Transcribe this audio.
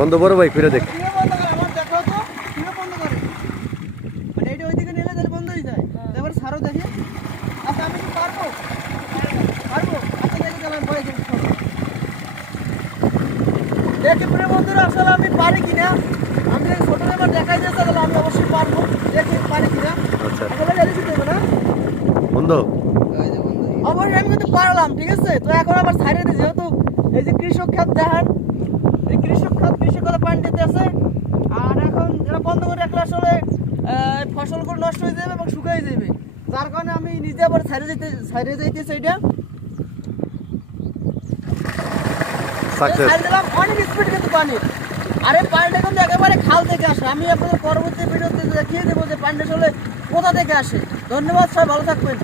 বন্ধ বড় ভাই ফিরে দেখ। আমার দেখাও তো কিভাবে বন্ধ করে, মানে এটা ওইদিকে নিলে তাহলে বন্ধ হয়ে যায়। এবার ছাড়ো দেখি। আচ্ছা আমি কি পারবো? পারবো। আচ্ছা দেখি তাহলে আমি পরে দেখি। দেখি প্রিয় বন্ধুরা আসলে আমি পারি কিনা। আমি ছোট এবার দেখাই দিয়েছে তাহলে আমি অবশ্যই পারবো। দেখি পারি কিনা। আচ্ছা আসলে রেডি দিতে হবে না? বন্ধ। অবশ্যই আমি কিন্তু পারলাম, ঠিক আছে। তো এখন আবার ছাড়িয়ে দিই, যেহেতু এই যে কৃষক খাত দেখেন, এই কৃষক খাত কৃষকরা পানি দিতে আছে। আর এখন এটা বন্ধ করে রাখলে আসলে ফসলগুলো নষ্ট হয়ে যাবে এবং শুকিয়ে যাবে, যার কারণে আমি নিজে আবার ছাড়িয়ে যাইতেছি। এইটা সাকসেস। ছাড়িয়ে দিলাম, অনেক স্পিড কিন্তু পানি। আর এই পানিটা কিন্তু একেবারে খাল থেকে আসে। আমি আপনাদের পরবর্তী ভিডিওতে দেখিয়ে দেবো যে পানিটা আসলে কোথা থেকে আসে। ধন্যবাদ, সবাই ভালো থাকবেন।